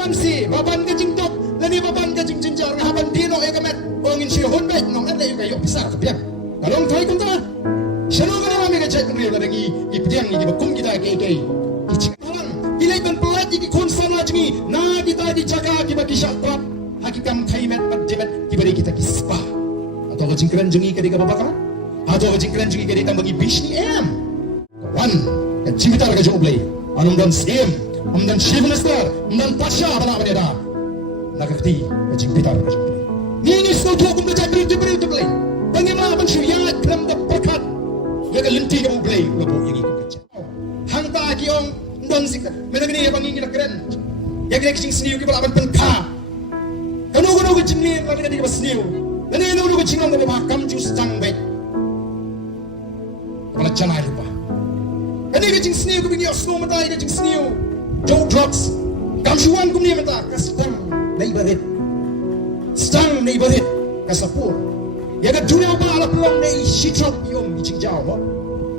ngam si baban ka jing tok lani baban ka jing jinjar haban dino e kamet ongin si honbet nong ande yung kayo pisar kapiak kalong thai kun ta shano ka na mi ka chat ngri la ngi ipdiang ni ba kum kita ke ichang ilai ban pelat ki konsan la jingi na kita di jaga ki ba kisha trap hakikam thai met pat jemet ki bari kita kispa atau ka jingkran jingi ka di ka babaka atau ka jingkran jingi ka di tambagi bishni em one ka jivitar ka joblay anum dan sim dan chief minister dan pasha bana bana nakakti ka jivitar ka joblay ni so to kum da jabri joblay bangima ban shu ya kram da pakat ya ka linti ka joblay labo yagi ko kacha hangta ki ong dan sik menagni ya bangi na kren ya ka kising sniu ki bala ban penka kanu ko jingni ba ka di ba sniu nani no ko jingam da ba kam ju stang bai kala chana rupa kani ka jing sniu ko bingi osno mata ka jing sniu jo drugs kam shuan kum ni mata ka stang neighborhood ka sapur ya ka dunia ba ala plong nei shitrop yom jing jaw ho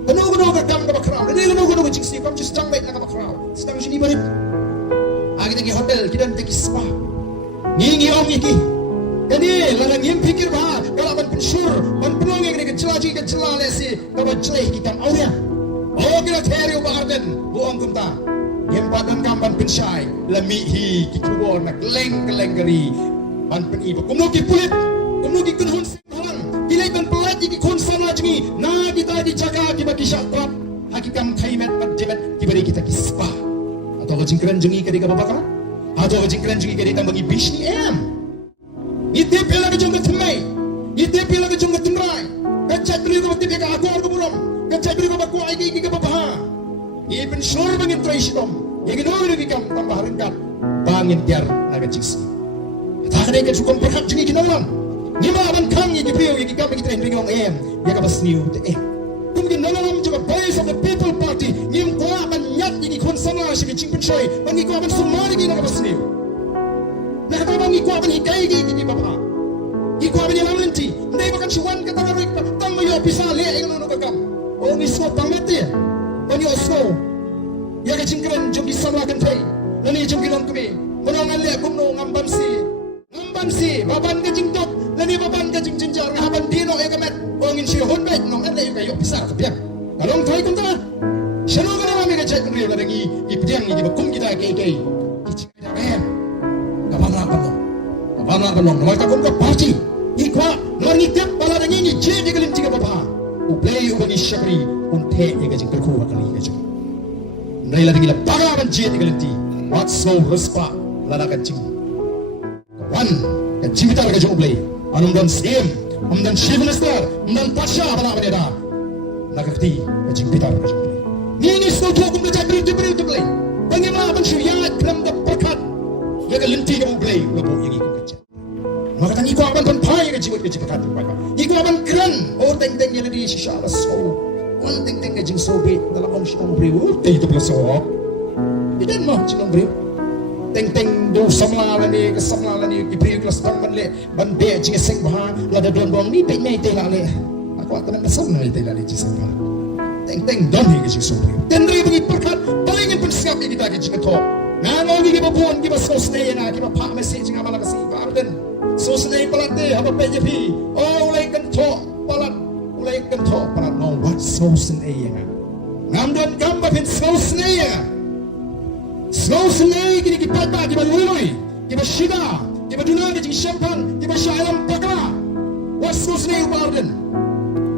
kanu ka kam ka bakraw nani no ko jing sniu kam ju stang bai ka bakraw stang shini barit agi ki hotel kidan te ki spa ngi om iki kani lana ngim pikir ba kala ban pensur ban plong ngi ke chela le si ka ba chlei ki kam auya oh kira theri ba arden buong kumta ngim padan kam ban pensyai lami hi ki kubo nak leng-lengeri ban peni ba kumno ki pulit kumno ki kunhun sing kilai ban pelat ki konsan la jingi na kita di jaga ki ba kisha trap hakikam thai met pat jemet ki bari kita ki spa atau ka jingkran jingi ka di ka babaka atau ka jingkran jingi ka di tambagi bishni em ite pela ka jong thmai ite pela ka jong thmrai ka chatri ko te ka agor ko burom ka chatri ko ba ko ai ki ka babaha ibn shur bangin traishom yegi no ri kam tambaharin kat bangin tiar naga jiksi ta ka de ka chukom perhat jingi kinolan ni ma ban kang yegi prio yegi kam ki train ringong em ya ka basniu te em kum ki nolam jo voice of the people party nim ko ban nyat yegi konsana shi ki chingpun choi ban ki ko ban sumari ki naga basniu na ka ban ki ko ban hikai ki baba ki ko ban yalanti ndai bakan chuan ka tangarik tang yo pisa le ay no ka kam o ni so tamati oni osno ya ka jingkran jogi samla kan thai nani jogi long kumi monong alle kumno ngambam si baban ka jingtok nani baban ka jinjar haban dino e kamet ongin si honbet nong alle yung kayo pisar kapiak kalong thai kun ta shano ka na mi ka chat ngri la ngi ipdiang ni ba kum kita ke ichikida em kabana ka no nomor ka kum ka party ikwa nani tep bala ngi ni che de galim tiga baba u play u bani shakri un the e ka jingkar ko ka li ka jo nai la digila paga ban che de galim ti what so respa la na ka jing one ka jivitar ka jo play anum dan sim dan chief minister dan pasha bana bana nakakti ka jivitar ka jo ni so to kum da jabri to play bangima ban shu ya kram da pakat ya ka linti ka play labo yagi ko ka maka tani ko aban pai ka jiwat ka jivitar ka iko aban kran o teng ya di shisha la so one teng ka jing so bit dalam om shong brio te to so idan mo jing brio teng do samla la ni ki brio klas tang ban le ban be jing seng ba la da don bong ni pe nei te la le aku akan nasam na te la le jing ba teng don ni jing so brio tendri bagi perkat paling pun siap kita ki jing to ngano ni ki ba buon ki ba so stay na ki ba pa message ngama la kasi ba arden so stay palate apa PJP oh ulai kan to palat ulai kan to palat no what so stay ya ngam don kam ba pin so stay ya so stay ki pata ki ba lului ki ba shida ki ba dunan ki champagne ki ba shailam pakla what so stay ubarden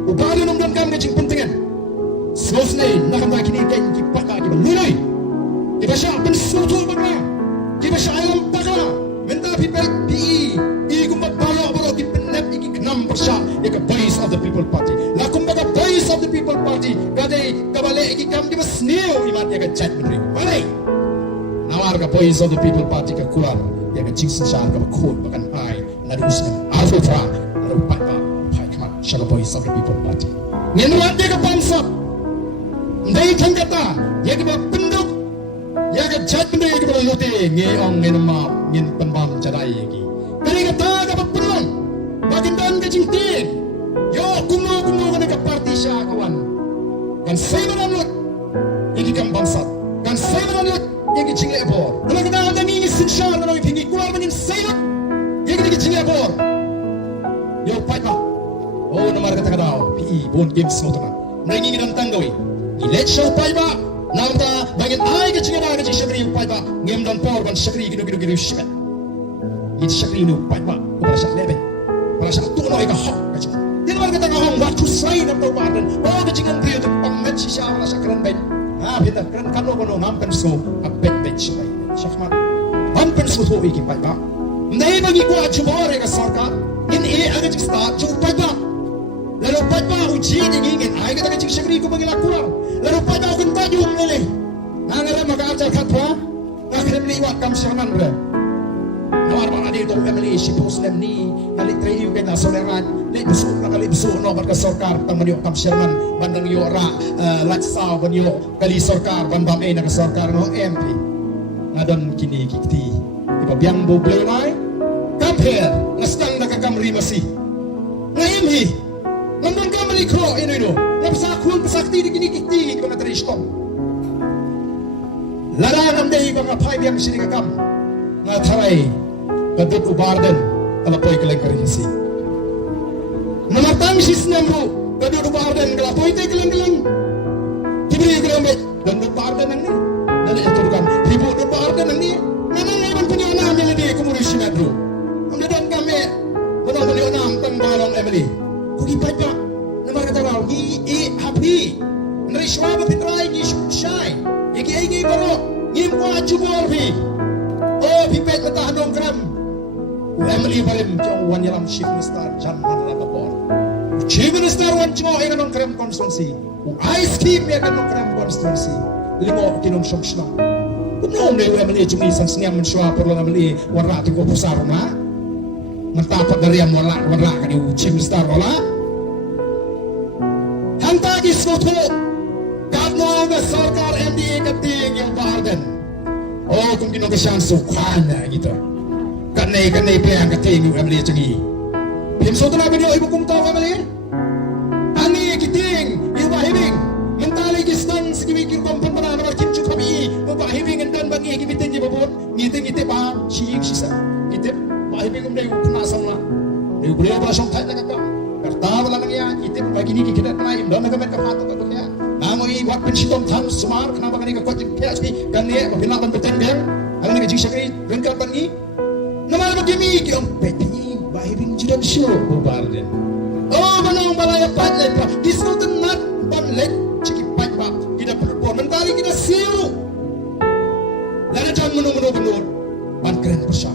um don kam ki pentingan so stay nakam ba kini kan ki pata ki ba lului ki ba champagne so to pakla ki ba shailam pakla menta pi pi the voice of the people party la kumbaga voice of the people party kade kabale iki kam di basneo imat ya chat mri balai nawar ka voice of the people party ka kular ya ka jingsan sha ka khot bakan pai na rusna alfa na pa pai kama sha voice of the people party ngen wat ya ka pansap ndai thangata ya ka penduk ya ka chat mri ya ka lote nge ong ngen ma ngen panbam chadai ki kare ka ta ka pelong bagindan ka jingtin yo kuno ka ka party siya kawan kan say manamot iki kam bansat kan say manamot iki jingle ebo talaga na ni sin siya por. Yo pai ba. Oh na marga ta daw. Pi bon games mo to na. Nangingin ang tanggawi. Ilet show pai ba. Namta bangin ay ka chinga ka shakri pai ba. Ngem dan por ban shakri gidu shit. It shakri no pai ba. Para sa lebe. Para sa tuno ay ka hak ka chinga. Yan marga ta hong wat to say na to badan. Oh ka chinga priyo to pangmet si siya wala sa kran ben. Ah bita kran kano kono nampen so apet bet siya. Shakman. Nampen so to iki pai ba. Ndai bagi ko achumore ka sarkar. In aga chik start chu pai ba. Lalu pai ba uji ni ngin ay ka ta chik shakri ko bangila kurang. Lalu pada aku tanya umne, nangare maka ajar katwa, akhirnya melihat kam syaman ber. Nawar mana dia tu family si Muslim ni, kali terayu kena soleran, le besuk kali besuk no ber kesorkar, taman yo kam syaman, bandang yo ra, laksau ban yo kali sorkar, ban bam nak sorkar no MP, ngadon kini kikti, iba biang bo belai, kampir, nastang nak kamri masih, ngaimhi. Nandun ka malikro, ino. Napasakun, pasakti di kinikiti ko na taristom. Larangan dahi ko nga pay biyang sinikakam. Nga taray, kadut ubarden, kalapoy kalang karinsi. Namatang sisnamro, kadut ubarden, kalapoy tayo kalang. Tibiri kilomet, dandut ubarden ang ni. Dali ito kan, ribut ubarden ang ni. Nanangaman po niyo namin na di kumuri sinadro. Ang dadang kami, matang po niyo namin tang balong Emily. Kugi pada nama kata kau ni happy nari shwa ba pitrai ni shai yegi baro ngim ko ajubor bi oh pipet mata hanong kram Emily barim jong wan yalam chief minister jan manla babor chief minister wan jong ay kanong kram constituency ice cream ya kanong kram constituency limo kinong shokshna kuno ne Emily jong isang sniam shwa perlo Emily warati ko pusarma matapat dari yang wala kan yung chief star wala hantagis ko to kadno nga sarkar MDA kating yung barden oh kung kinokasyan sukan na gitu kanay pa yung kating yung MDA tsangi himso to namin yung ibu kong tao kamali ani kiting yung bahibing mentali gistan sikimikir kompon pa na naman kimchu kami yung bahibing and dan bagi gibitin yung babon ngiti pa siying sisa ngitip bahibing umday upunasang na yung beliau basong tayo nakaka kartawa lang yan itip pagini kikidat na yung doon nagamet kapato ka kaya namoy wak pensitong tan sumar kenapa kani kakot yung kaya sige kani pinapan petengger alam nga jing sakri rengkal pangi naman magimi yung peti bahibing jidan show bubarden oh manong balaya patlet pa discounted not panlet chiki patpa kita perpo mentali kita siu lana jam menung ban keren persyak